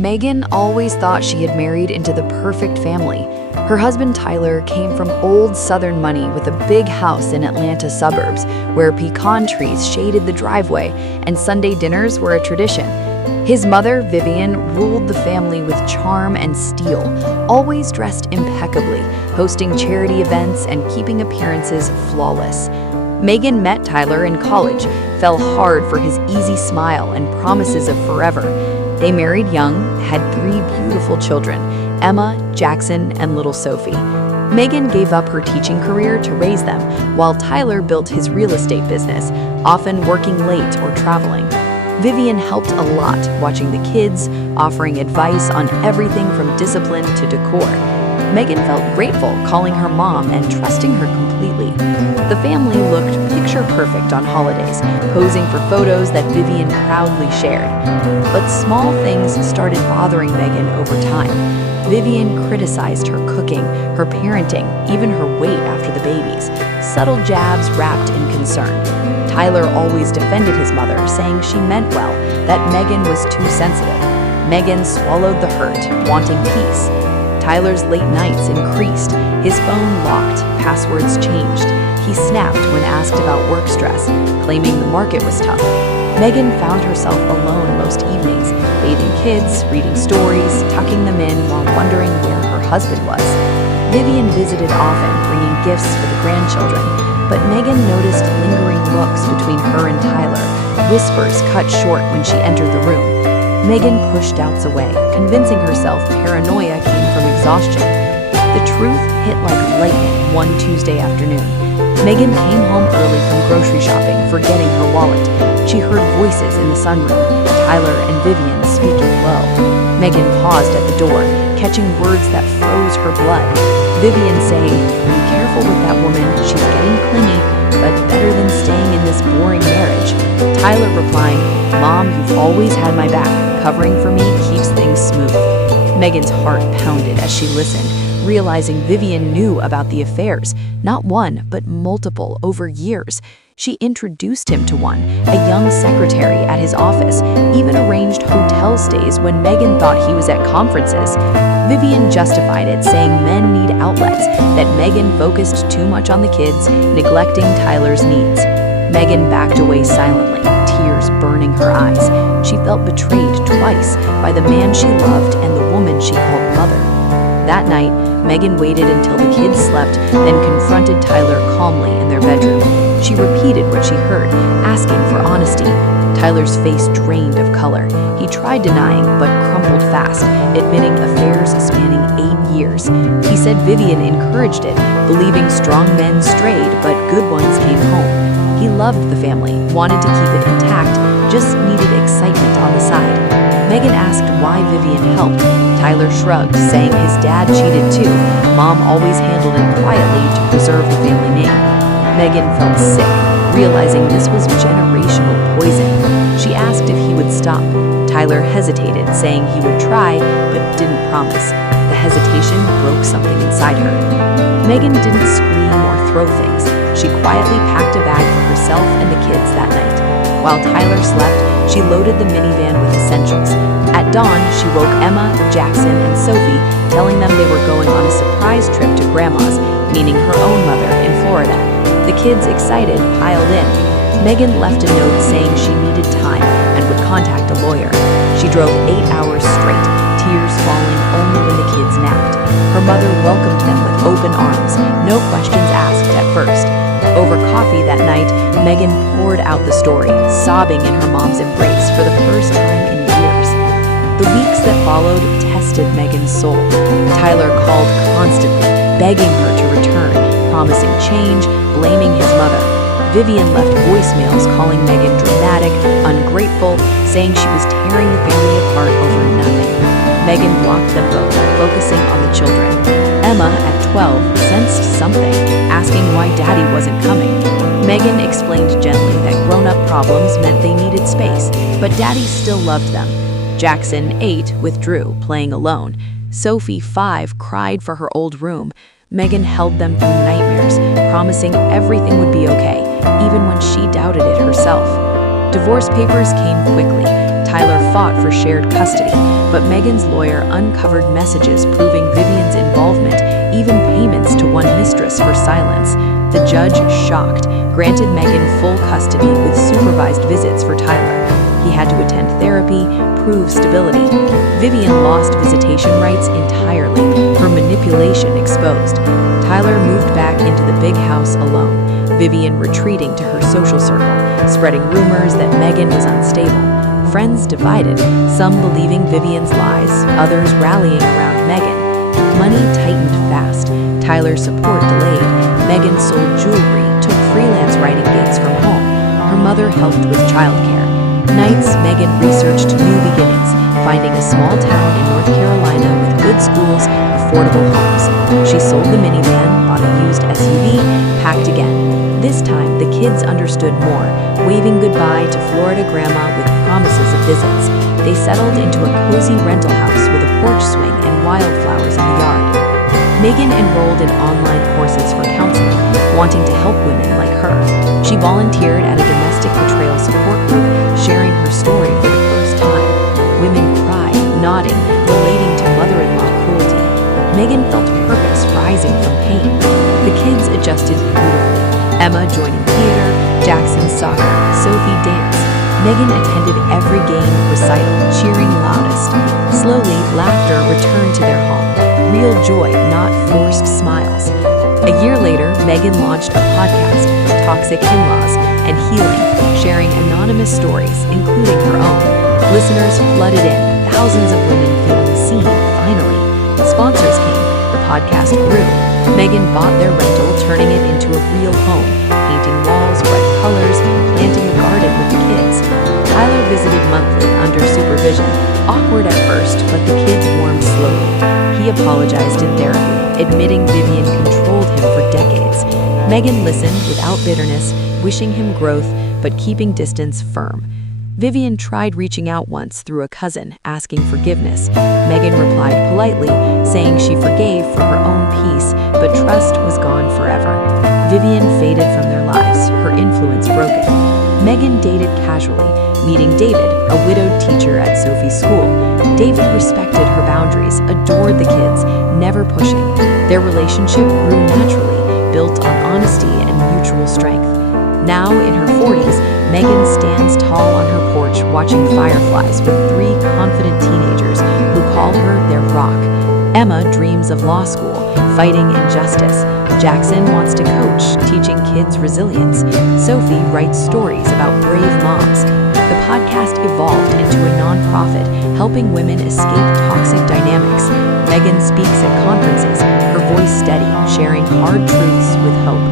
Megan always thought she had married into the perfect family. Her husband Tyler came from old Southern money with a big house in Atlanta suburbs where pecan trees shaded the driveway and Sunday dinners were a tradition. His mother, Vivian, ruled the family with charm and steel, always dressed impeccably, hosting charity events and keeping appearances flawless. Megan met Tyler in college, fell hard for his easy smile and promises of forever. They married young, had 3 beautiful children, Emma, Jackson, and little Sophie. Megan gave up her teaching career to raise them, while Tyler built his real estate business, often working late or traveling. Vivian helped a lot, watching the kids, offering advice on everything from discipline to decor. Megan felt grateful calling her mom and trusting her completely. The family looked picture perfect on holidays, posing for photos that Vivian proudly shared. But small things started bothering Megan over time. Vivian criticized her cooking, her parenting, even her weight after the babies, subtle jabs wrapped in concern. Tyler always defended his mother, saying she meant well, that Megan was too sensitive. Megan swallowed the hurt, wanting peace. Tyler's late nights increased, his phone locked, passwords changed. He snapped when asked about work stress, claiming the market was tough. Megan found herself alone most evenings, bathing kids, reading stories, tucking them in while wondering where her husband was. Vivian visited often, bringing gifts for the grandchildren, but Megan noticed lingering looks between her and Tyler, whispers cut short when she entered the room. Megan pushed doubts away, convincing herself paranoia came from exhaustion. The truth hit like lightning one Tuesday afternoon. Megan came home early from grocery shopping, forgetting her wallet. She heard voices in the sunroom, Tyler and Vivian speaking low. Megan paused at the door, catching words that froze her blood. Vivian saying, "Be careful with that woman, she's getting clingy, but better than staying in this boring marriage." Tyler replying, "Mom, you've always had my back. Covering for me keeps things smooth." Megan's heart pounded as she listened, realizing Vivian knew about the affairs, not one, but multiple, over years. She introduced him to one, a young secretary at his office, even arranged hotel stays when Megan thought he was at conferences. Vivian justified it, saying men need outlets, that Megan focused too much on the kids, neglecting Tyler's needs. Megan backed away silently, tears burning her eyes. She felt betrayed twice by the man she loved and the woman she called mother. That night, Megan waited until the kids slept, then confronted Tyler calmly in their bedroom. She repeated what she heard, asking for honesty. Tyler's face drained of color. He tried denying, but crumpled fast, admitting affairs spanning 8 years. He said Vivian encouraged it, believing strong men strayed, but good ones came home. He loved the family, wanted to keep it intact, just needed excitement on the side. Megan asked why Vivian helped. Tyler shrugged, saying his dad cheated too. Mom always handled it quietly to preserve the family name. Megan felt sick, realizing this was generational poison. She asked if he would stop. Tyler hesitated, saying he would try, but didn't promise. The hesitation broke something inside her. Megan didn't scream or throw things. She quietly packed a bag for herself and the kids that night. While Tyler slept, she loaded the minivan with essentials. At dawn, she woke Emma, Jackson, and Sophie, telling them they were going on a surprise trip to Grandma's, meaning her own mother, in Florida. The kids, excited, piled in. Megan left a note saying she needed time and would contact a lawyer. She drove 8 hours straight, tears falling only when the kids napped. Her mother welcomed them with open arms, no questions asked at first. Over coffee that night, Megan poured out the story, sobbing in her mom's embrace for the first time in years. The weeks that followed tested Megan's soul. Tyler called constantly, begging her to return, promising change, blaming his mother. Vivian left voicemails calling Megan dramatic, ungrateful, saying she was tearing the family apart over nothing. Megan blocked them both, focusing on the children. Emma, at 12, sensed something, asking why Daddy wasn't coming. Megan explained gently that grown-up problems meant they needed space, but Daddy still loved them. Jackson, 8, withdrew, playing alone. Sophie, 5, cried for her old room. Megan held them through nightmares, promising everything would be okay, even when she doubted it herself. Divorce papers came quickly. Tyler fought for shared custody, but Megan's lawyer uncovered messages proving Vivian's involvement, even payments to one mistress for silence. The judge, shocked, granted Megan full custody with supervised visits for Tyler. He had to attend therapy, prove stability. Vivian lost visitation rights entirely, her manipulation exposed. Tyler moved back into the big house alone, Vivian retreating to her social circle, spreading rumors that Megan was unstable. Friends divided, some believing Vivian's lies, others rallying around Megan. Money tightened fast, Tyler's support delayed. Megan sold jewelry, took freelance writing gigs from home. Her mother helped with childcare. Nights, Megan researched new beginnings, finding a small town in North Carolina with good schools, affordable homes. She sold the minivan, bought a used SUV, packed again. This time, the kids understood more, waving goodbye to Florida grandma with promises of visits. They settled into a cozy rental house with a porch swing and wildflowers in the yard. Megan enrolled in online courses for counseling, wanting to help women like her. She volunteered at a domestic betrayal support group, sharing her story for the first time. Women cried, nodding, relating to mother-in-law cruelty. Megan felt purpose rising from pain. The kids adjusted beautifully. Emma joining theater, Jackson soccer, Sophie dance. Megan attended every game recital, cheering loudest. Slowly, laughter returned to their home. Real joy, not forced smiles. A year later, Megan launched a podcast, Toxic In-Laws, and Healing, sharing anonymous stories, including her own. Listeners flooded in, thousands of women feeling seen, finally. Sponsors came, the podcast grew. Megan bought their rental, turning it into a real home, painting walls bright colors, planting a garden with the kids. Tyler visited monthly under supervision, awkward at first, but the kids warmed slowly. He apologized in therapy, admitting Vivian controlled him for decades. Megan listened without bitterness, wishing him growth, but keeping distance firm. Vivian tried reaching out once through a cousin, asking forgiveness. Megan replied politely, saying she forgave for her own peace, but trust was gone forever. Vivian faded from their lives, her influence broken. Megan dated casually, meeting David, a widowed teacher at Sophie's school. David respected her boundaries, adored the kids, never pushing. Their relationship grew naturally, built on honesty and mutual strength. Now, in her 40s, Megan stands tall on her porch watching fireflies with 3 confident teenagers who call her their rock. Emma dreams of law school, fighting injustice. Jackson wants to coach, teaching kids resilience. Sophie writes stories about brave moms. The podcast evolved into a nonprofit, helping women escape toxic dynamics. Megan speaks at conferences, her voice steady, sharing hard truths with hope.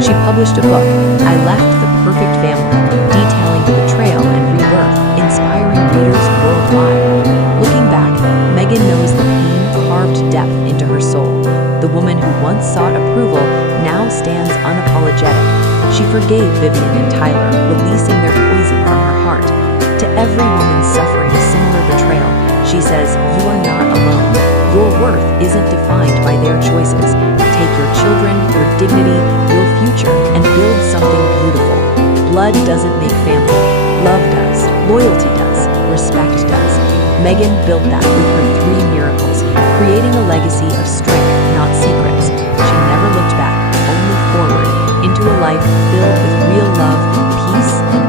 She published a book, I Left the Perfect Family, detailing betrayal and rebirth, inspiring readers worldwide. Looking back, Megan knows the pain carved depth into her soul. The woman who once sought approval now stands unapologetic. She forgave Vivian and Tyler, releasing their poison from her heart. To every woman suffering a similar betrayal, she says, you are not alone. Your worth isn't defined by their choices. Take your children, your dignity, your future, and build something beautiful. Blood doesn't make family. Love does. Loyalty does. Respect does. Megan built that with her 3 miracles, creating a legacy of strength, not secrets. She never looked back, only forward, into a life filled with real love, peace, and